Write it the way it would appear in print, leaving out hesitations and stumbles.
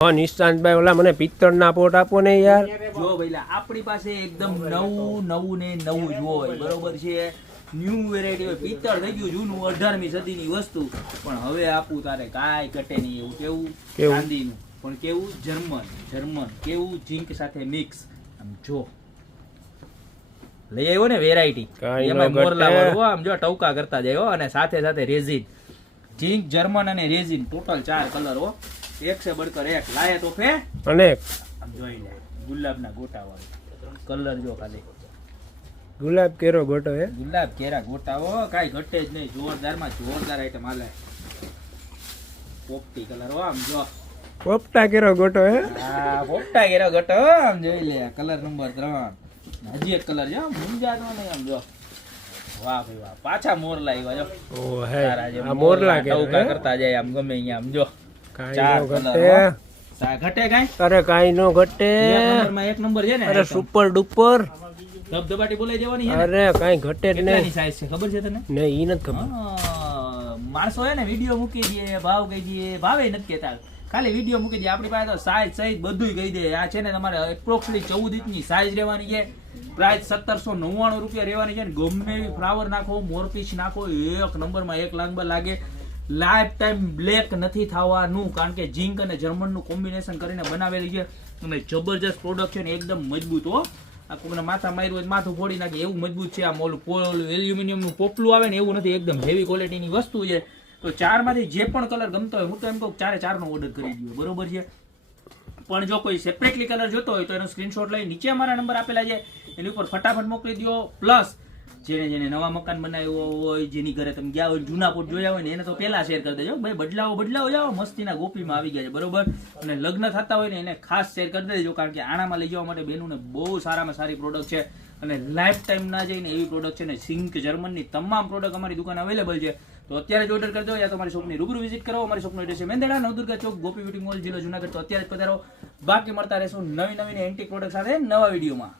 નિશાંતભાઈ ઓલા મને પિત્તળના પોટ આપો ને યાર. જો ભાઈલા આપણી પાસે એકદમ નવું ને નવું જ હોય, બરોબર છે. ન્યુ વેરાયટી હોય, પિત્તળ થઈ ગયું જૂનું 18મી સદીની વસ્તુ, પણ હવે આપું તારે કાંઈ ઘટે નહીં એવું. કેવું? ચાંદીનું, પણ કેવું? જર્મન કેવું? ઝીંક સાથે મિક્સ. આમ જો લઈ આવ્યો ને વેરાયટી, એમાં મોરલા વાળું આમ જો ટવકા કરતા જાય, અને સાથે સાથે રેઝિન, ઝીંક, જર્મન અને રેઝિન, ટોટલ 4 કલર હો. એક સે બડકર એક લાયે તો ફે અને આમ જોઈ લે, ગુલાબના ગોટા વાળું કલર જો ખાલી. ગુલાબ કેરો ગોટો હે, ગુલાબ કેરા ગોટા હો, કાઈ ઘટે જ નહીં. જોરદારમાં જોરદાર આઈટમ હાલે. પોપટી કલર હો, આમ જો પોપટા કેરો ગોટો હે. હા, પોપટા કેરો ગોટો આમ જોઈ લે. Colour number 3. હજી એક કલર છે, મુંજાનો નહીં. આમ જો વાહ ભાઈ વાહ, પાછા મોરલા આવ્યા જો. ઓ હે આ મોરલા કેરો ટવકા કરતા જાય આમ ગમે અહીંયા. આમ જો કાઈ નો ઘટે. ઘટે કાઈ? અરે કાઈ નો ઘટે. એક નંબર છે ને. અરે સુપર ડુપર. ધબધબાટી બોલાઈ જવાની છે. અરે કાઈ ઘટે જ નહીં. સાઈઝ છે ખબર છે તને? નહીં ઈ નથી ખબર. માણસો હે ને વિડીયો મૂકી દે, ભાવ કહી દે, ભાવે નથી કહેતા, ખાલી વિડીયો મૂકી દે. આપણી પાસે તો સાઈઝ સહિત બધું કહી દે. આ છે ને તમારે એપ્રોક્સિમેટલી 14 ઇંચની સાઈઝ રહેવાની છે. પ્રાઇસ 1799 રૂપિયા રહેવાની છે. ગમે એવી ફ્લાવર નાખો, મોરપીસ નાખો, એક નંબરમાં એક નંબર લાગે. લાઈફ ટાઈમ બ્લેક નથી થવાનું, કારણ કે ઝીંક અને જર્મનનું કોમ્બિનેશન કરીને બનાવેલી છે. અને જબરજસ્ત પ્રોડક્ટ છે ને, એકદમ મજબૂત હો. આ કોઈને માથા માર્યું હોય માથું ફોડી નાખે એવું મજબૂત છે. આમ ઓલું એલ્યુમિનિયમનું પોપલું આવે ને એવું નથી, એકદમ હેવી ક્વોલિટીની વસ્તુ છે. તો 4 માંથી જે પણ કલર ગમતો હોય, હું તો એમ કહું 4 નો ઓર્ડર કરી દો, બરોબર છે. પણ જો કોઈ સેપરેટલી કલર જોતો હોય તો એનો સ્ક્રીનશોટ લઈ નીચે અમારા નંબર આપેલા છે એની ઉપર ફટાફટ મોકલી દો. પ્લસ જેને નવા મકાન બનાવ્યો હોય, જેની ઘરે તમે ગયા હોય, જૂના પોટ જોયા હોય ને, એને તો પહેલા શેર કરી દેજો ભાઈ. બદલાવો જાઓ, મસ્તીના ગોપીમાં આવી ગયા છે, બરોબર. અને લગ્ન થતા હોય ને એને ખાસ શેર કરી દેજો, કારણ કે આણામાં લઈ જવા માટે બેનુને બહુ સારામાં સારી પ્રોડક્ટ છે. અને લાઈફ ટાઈમ ના જઈને એવી પ્રોડક્ટ છે ને. ઝીંક જર્મનની તમામ પ્રોડક્ટ અમારી દુકાન અવેલેબલ છે. તો અત્યારે જ ઓર્ડર કરી દો, યા તો અમારી શોપની રૂબરૂ વિઝિટ કરો. અમારી શોપનો એડ્રેસ છે મેંદરડા, નવદુર્ગા ચોક, ગોપી બ્યુટી મોલ, જિલ્લો જુનાગઢ. તો અત્યારે જ પધારો. બાકી મળતા રહેશું નવી એન્ટિક પ્રોડક્ટ સાથે નવા વિડીયોમાં.